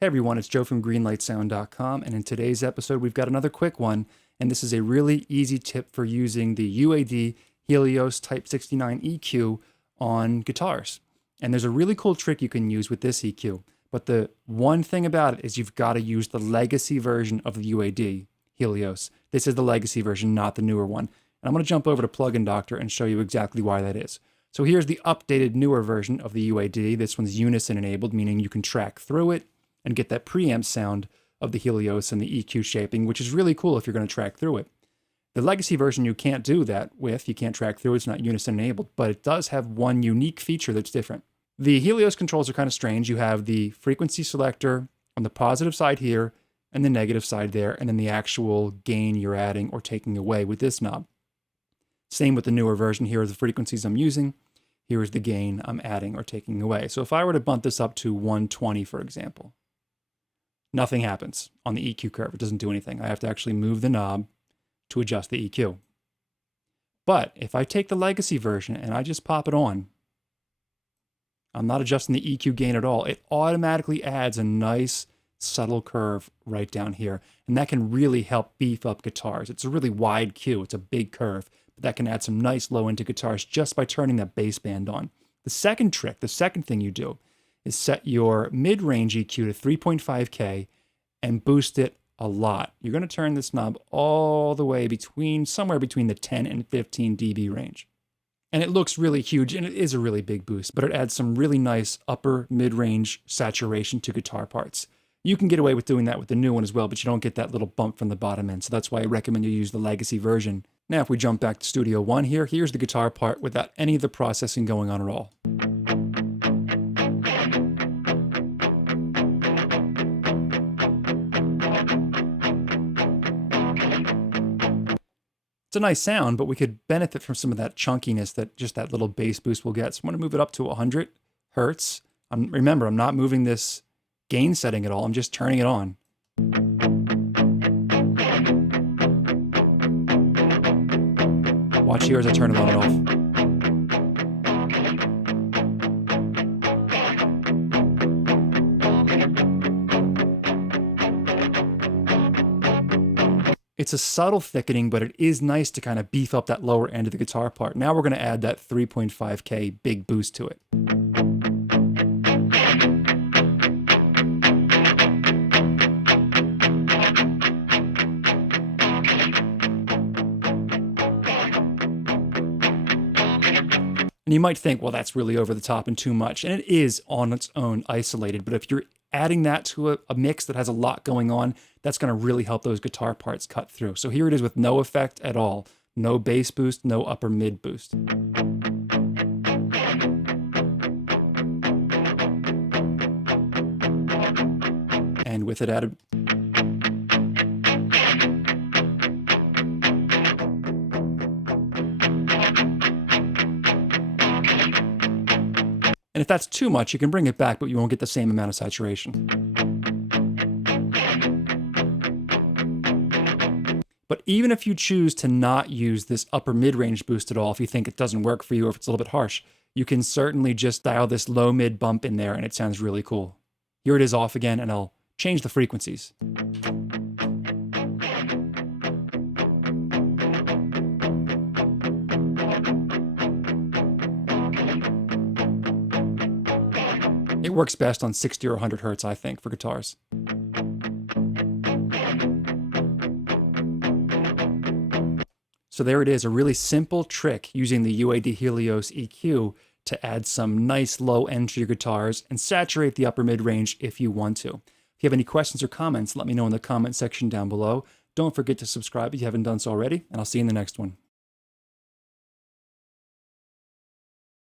Hey everyone, it's Joe from greenlightsound.com, and in today's episode we've got another quick one, and this is a really easy tip for using the UAD Helios Type 69 EQ on guitars. And there's a really cool trick you can use with this EQ, but the one thing about it is you've got to use the legacy version of the UAD Helios. This is the legacy version, not the newer one. And I'm going to jump over to Plugin Doctor and show you exactly why that is. So here's the updated newer version of the UAD. This one's unison enabled, meaning you can track through it and get that preamp sound of the Helios and the EQ shaping, which is really cool if you're going to track through it. The legacy version you can't do that with, you can't track through, it's not unison enabled, but it does have one unique feature that's different. The Helios controls are kind of strange. You have the frequency selector on the positive side here and the negative side there, and then the actual gain you're adding or taking away with this knob. Same with the newer version. Here are the frequencies I'm using. Here is the gain I'm adding or taking away. So if I were to bump this up to 120, for example, nothing happens on the EQ curve. It doesn't do anything. I have to actually move the knob to adjust the EQ. But if I take the legacy version and I just pop it on, I'm not adjusting the EQ gain at all. It automatically adds a nice subtle curve right down here. And that can really help beef up guitars. It's a really wide Q. It's a big curve, but that can add some nice low end to guitars just by turning that bass band on. The second trick, the second thing you do, is set your mid-range EQ to 3.5K and boost it a lot. You're going to turn this knob all the way somewhere between the 10 and 15 dB range. And it looks really huge, and it is a really big boost, but it adds some really nice upper mid-range saturation to guitar parts. You can get away with doing that with the new one as well, but you don't get that little bump from the bottom end, so that's why I recommend you use the legacy version. Now, if we jump back to Studio One here, here's the guitar part without any of the processing going on at all. It's a nice sound, but we could benefit from some of that chunkiness that just that little bass boost will get. So I'm going to move it up to 100 hertz. Remember, I'm not moving this gain setting at all. I'm just turning it on. Watch here as I turn it on and off. It's a subtle thickening, but it is nice to kind of beef up that lower end of the guitar part. Now we're going to add that 3.5K big boost to it. And you might think, well, that's really over the top and too much. And it is on its own isolated. But if you're adding that to a mix that has a lot going on, that's going to really help those guitar parts cut through. So here it is with no effect at all. No bass boost, no upper mid boost. And with it added, and if that's too much, you can bring it back, but you won't get the same amount of saturation. But even if you choose to not use this upper mid-range boost at all, if you think it doesn't work for you or if it's a little bit harsh, you can certainly just dial this low mid bump in there and it sounds really cool. Here it is off again, and I'll change the frequencies. It works best on 60 or 100 hertz, I think, for guitars. So there it is, a really simple trick using the UAD Helios EQ to add some nice low end to your guitars and saturate the upper mid range if you want to. If you have any questions or comments, let me know in the comment section down below. Don't forget to subscribe if you haven't done so already, and I'll see you in the next one.